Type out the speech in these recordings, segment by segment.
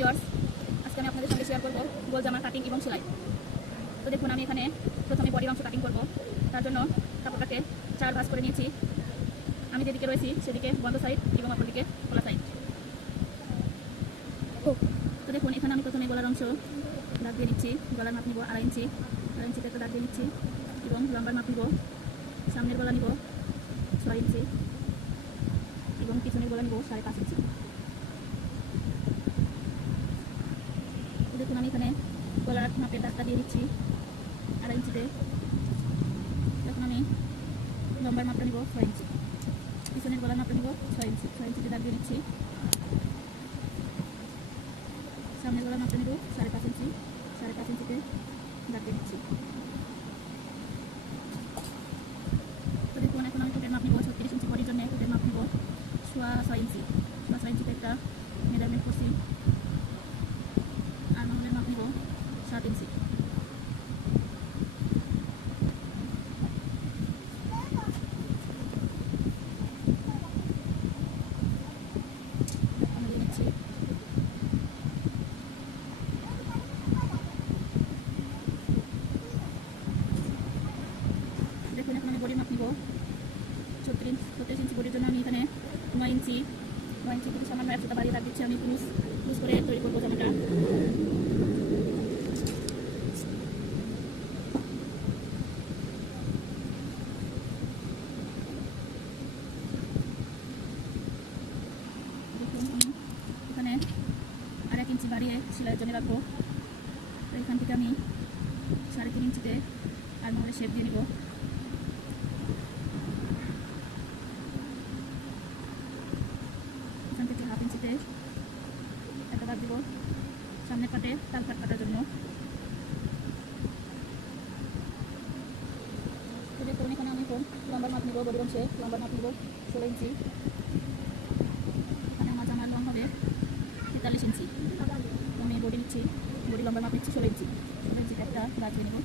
ভিউয়ার্স, আজকে আমি আপনাদের সঙ্গে শেয়ার করবো গোল জামার কাটিং এবং সেলাই। তো দেখুন, আমি এখানে প্রথমে বডির অংশ কাটিং করব। তার জন্য কাপড়টাকে 4 ভাঁজ করে নিয়েছি। আমি যেদিকে রয়েছি সেদিকে বন্ধ সাইড এবং অপরদিকে খোলা সাইড। তো দেখুন, এখানে আমি প্রথমে গলার অংশ দাগ দিয়ে নিচ্ছি। গলার মাপ নিব 2.5 ইঞ্চি, 2.5 ইঞ্চিতে একটা দাগ দিয়ে নিচ্ছি এবং লম্বার মাপ নিব। সামনের গলা নিব 6 ইঞ্চি এবং পিছনের গলা নিব 5.5 ইঞ্চি। দেখুন, আমি এখানে গলার মাপের দাগটা দিয়ে নিচ্ছি 2.5 ইঞ্চিতে। এখন আমি লম্বার মাপটা নিব 6 ইঞ্চি, পিছনের গলার মাপটা নিব 6 ইঞ্চি, 6 ইঞ্চিতে দাগ দিয়ে নিচ্ছি। সামনের গলার মাপটা নিব 5.5 ইঞ্চি, 5.5 ইঞ্চিতে দাগ দিয়ে নিচ্ছি। তো দেখুন, এখন আমি ঠোঁটের মাপ নিব 36 ইঞ্চি, বডির জন্য ঠোঁটের মাপ নিব 6 ইঞ্চি, 6 ইঞ্চিতে একটা মেজারমেন্ট করছি। আর মাপের মাপ নিব 7 ইঞ্চি। দেখুন, এখন আমি বডির মাপ নিব 36 ইঞ্চি, বডির জন্য আমি এখানে 9 ইঞ্চি থেকে সামান্য 1 সুতা বাড়িয়ে দাগ দিচ্ছি। আমি ক্রুজ করে তৈরি করবো জামাটা। দেখুন, এখানে 1.5 ইঞ্চি বাড়িয়ে সেলাইয়ের জন্য রাখবো। তো এখান থেকে আমি 3.5 ইঞ্চিতে আর মহলে শেপ দিয়ে নিব। এখান থেকে 1/2 ইঞ্চিতে একটা দাগ দিব সামনের পাটে তাল পাট কাটার জন্য। তো দেখুন, এখানে আমি লম্বার মাপ নিব, বডির অংশে লম্বার মাপ নিব 16 ইঞ্চি। এখানে আমার জামার লং হবে 43 ইঞ্চি। আমি বডি নিচ্ছি, বডি লম্বার মাপ নিচ্ছি 16 ইঞ্চি, 16 ইঞ্চিতে একটা দাগ দিয়ে নেব।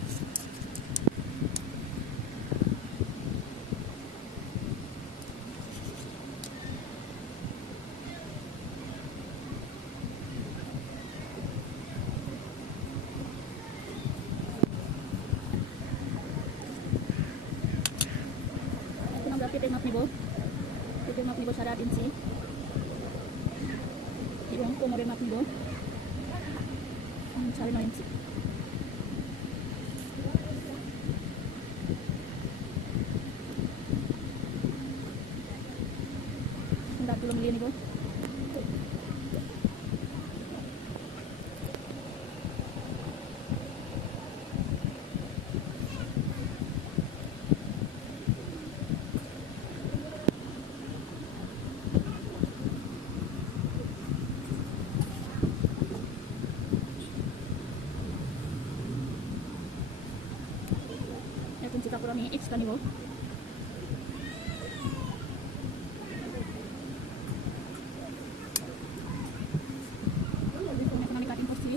আমরা পেটের মাপ নিব 8.5 ইঞ্চি এবং কোমরের মাপ নিব 9.5 ইঞ্চি। দাগগুলো মিলিয়ে নিব। এখন কাপড় আমি এক্সট্রা নিব। এখন আমি কাটিং করছি।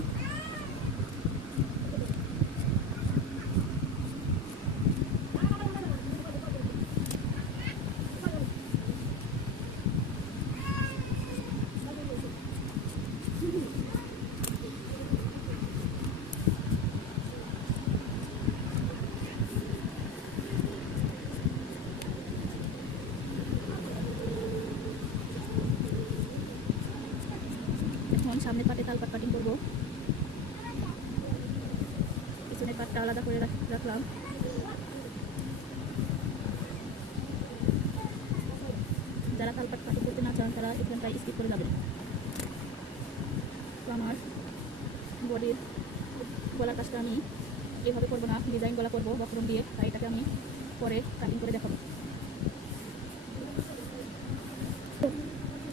সামনের পাটে তাল পাট কাটিং করবো। পিছনের পাটটা আলাদা করে রাখলাম। যারা তাল পাট কাটিং করতে না চান তারা এখানটা স্কিপ করে যাবেন। তো আমার বডির গলার কাজটা আমি এভাবে করবো না, ডিজাইন গলা করবো বক্রম দিয়ে, তাই এটাকে আমি পরে কাটিং করে দেখাবো।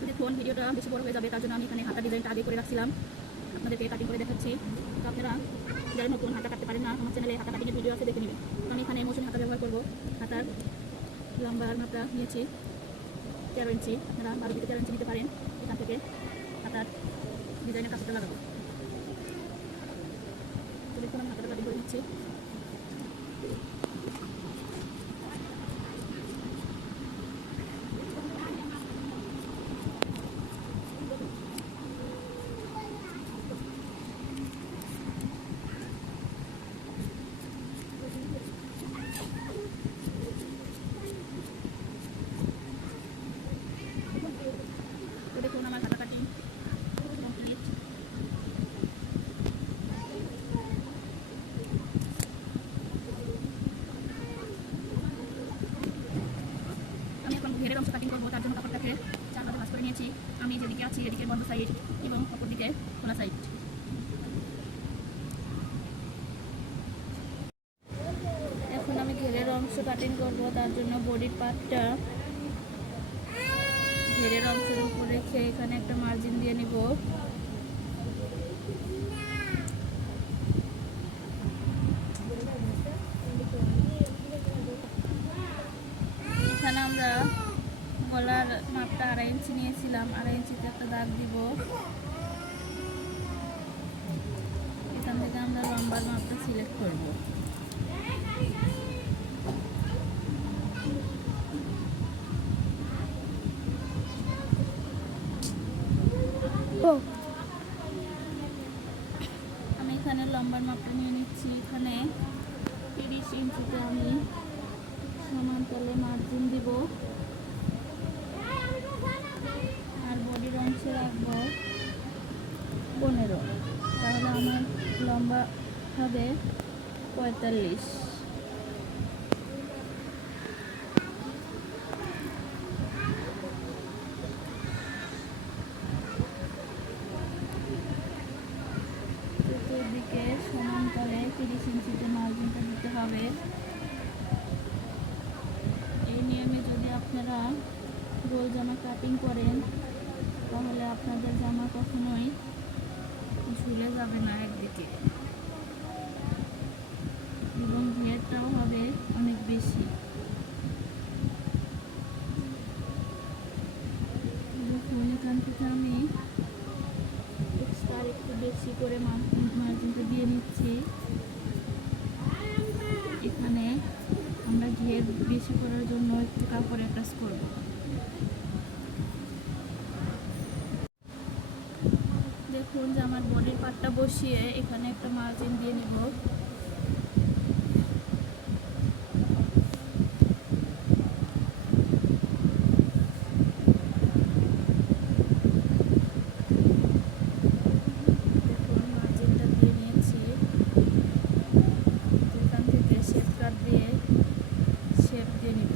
দেখুন, ভিডিওটা বেশি বড় হয়ে যাবে, তার জন্য আমি এখানে হাতা ডিজাইনটা আগে করে রাখছিলাম, আপনাদেরকে কাটিং করে দেখাচ্ছি। তো আপনারা যারা নতুন হাতা কাটতে পারেন না, আমার চ্যানেলে হাতা কাটিংয়ের ভিডিও আছে, দেখে নেবেন। তো আমি এখানে মৌসুমী হাতা ব্যবহার করবো। হাতার লম্বার মাপটা নিয়েছি 13 ইঞ্চি, আপনারা 12 থেকে 13 ইঞ্চি নিতে পারেন। এখান থেকে হাতার ডিজাইনের কাজটা লাগাবো। তো দেখুন, আমি হাতাটা কাটিং করে নিচ্ছি। এবং অপরদিকে খোলা সাইড। এখন আমি ঘেরের অংশ কাটিং করব, তার জন্য বডির পার্টটা ঘেরের অংশের উপর রেখে এখানে একটা মার্জিন দিয়ে নিব। এখানে আমরা গলার মাপটা 2.5 ইঞ্চি নিয়েছিলাম, 2.5 ইঞ্চিতে একটা দাগ দিব। এখান থেকে আমরা লম্বার মাপটা সিলেক্ট করব। আমি এখানে লম্বার মাপটা নিয়ে নিচ্ছি। এখানে 30 ইঞ্চিতে আমি সমান্তরালে মার্জিন দিব আর বডির অংশে রাখবো 15, তাহলে আমার লম্বা হবে 45। চতুর্দিকে সমান্তরালে 30 ইঞ্চিতে মার্জিনটা দিতে হবে। এই নিয়মে যদি আপনারা গোল জামা কাটিং করেন তাহলে আপনাদের জামা কখনোই ঝুলে যাবে না একদিকে, এবং ঘেরটাও হবে অনেক বেশি। দেখুন এখান থেকে আমি এক্সট্রা একটু বেশি করে মার্জিনটা দিয়ে নিচ্ছি। এখানে আমরা ঘের বেশি করার জন্য একটু কাপড় অ্যাটাচ করব। দেখুন যে আমার বডির পার্টটা বসিয়ে এখানে একটা মার্জিন দিয়ে নিব। দেখুন মার্জিনটা দিয়ে নিয়েছি। এখান থেকে শেপ কাট দিয়ে শেপ দিয়ে নিব।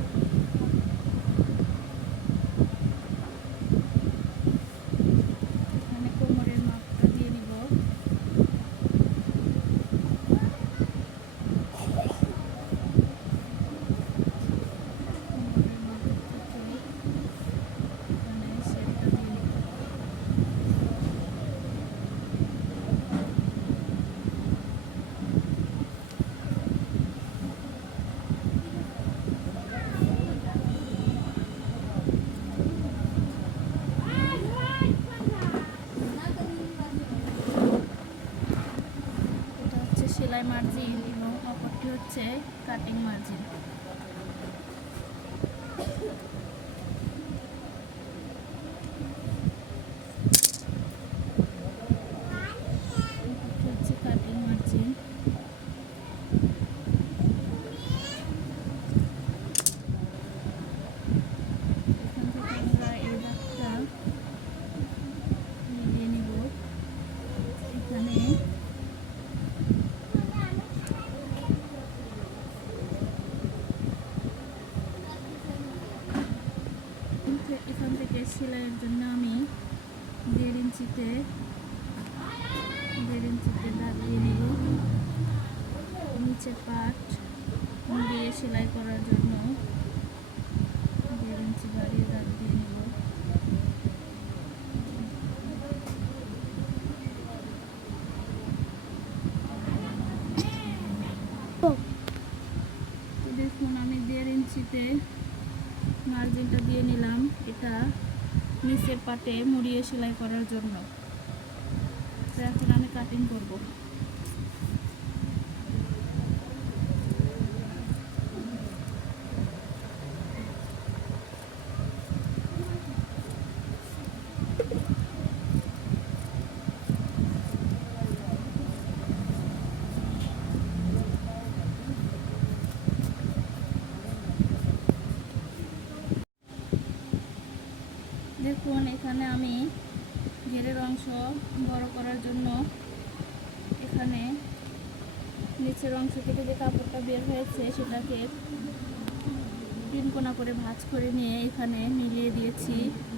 এখানে কোমরের মাপটা দিয়ে নিব। কোমরের মাপ থেকে এখানে শেপটা দিয়ে নিব। এটা হচ্ছে সেলাই মার্জিন এবং অপরটি হচ্ছে কাটিং মার্জিন। অপরটি হচ্ছে কাটিং মার্জিন। এখান থেকে আমরা এই দাগটা মিলিয়ে নিব। এখানে এখান থেকে সেলাইয়ের জন্য আমি 1.5 ইঞ্চিতে দাগ দিয়ে নিব। নিচের পার্ট দিয়ে সেলাই করার জন্য 1.5 ইঞ্চি বাড়িয়ে দাগ দিয়ে নিব। দেখুন আমি 1.5 ইঞ্চিতে মার্জিনটা দিয়ে নিলাম। এটা নিচের পাটে মুড়িয়ে সেলাই করার জন্য। তো এখন আমি কাটিং করব। দেখুন এখানে আমি ঘেরের অংশ বড় করার জন্য এখানে নিচের অংশ থেকে যে কাপড়টা বের হয়েছে সেটাকে 3 কোণা করে ভাঁজ করে নিয়ে এখানে মিলিয়ে দিয়েছি।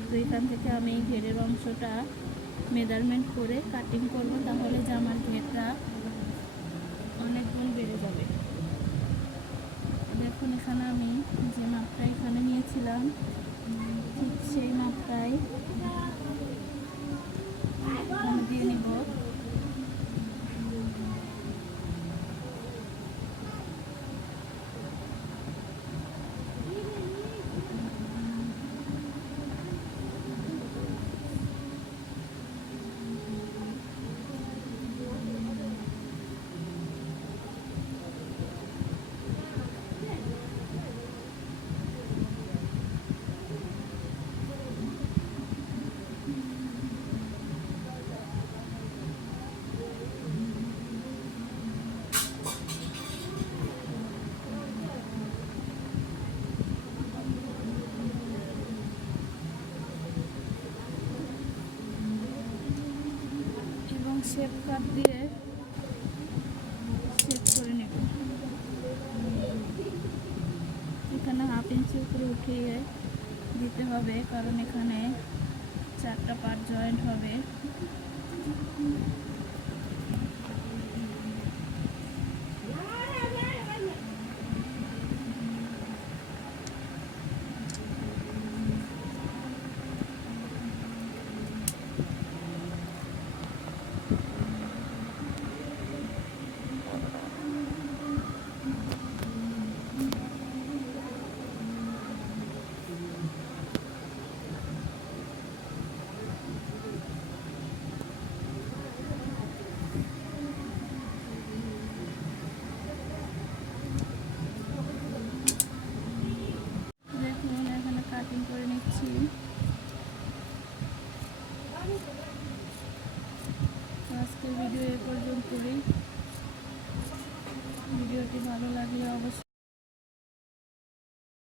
তো এখান থেকে আমি ঘেরের অংশটা মেজারমেন্ট করে কাটিং করব, তাহলে জামার ঘেরটা অনেক গুণ বেড়ে যাবে। দেখুন এখানে আমি যে মাপটা এখানে নিয়েছিলাম ঠিক সেই মাপটাই আমি দিয়ে নিব। এবং শেপ কাট দিয়ে শেপ করে নেব। এখানে 1/2 ইঞ্চি উপরে উঠিয়ে দিতে হবে, কারণ এখানে 4টা পার্ট জয়েন্ট হবে। দেখুন এখানে কাটিং করে নিচ্ছি। আজকের ভিডিও এ পর্যন্তই। ভিডিওটি ভালো লাগলে অবশ্যই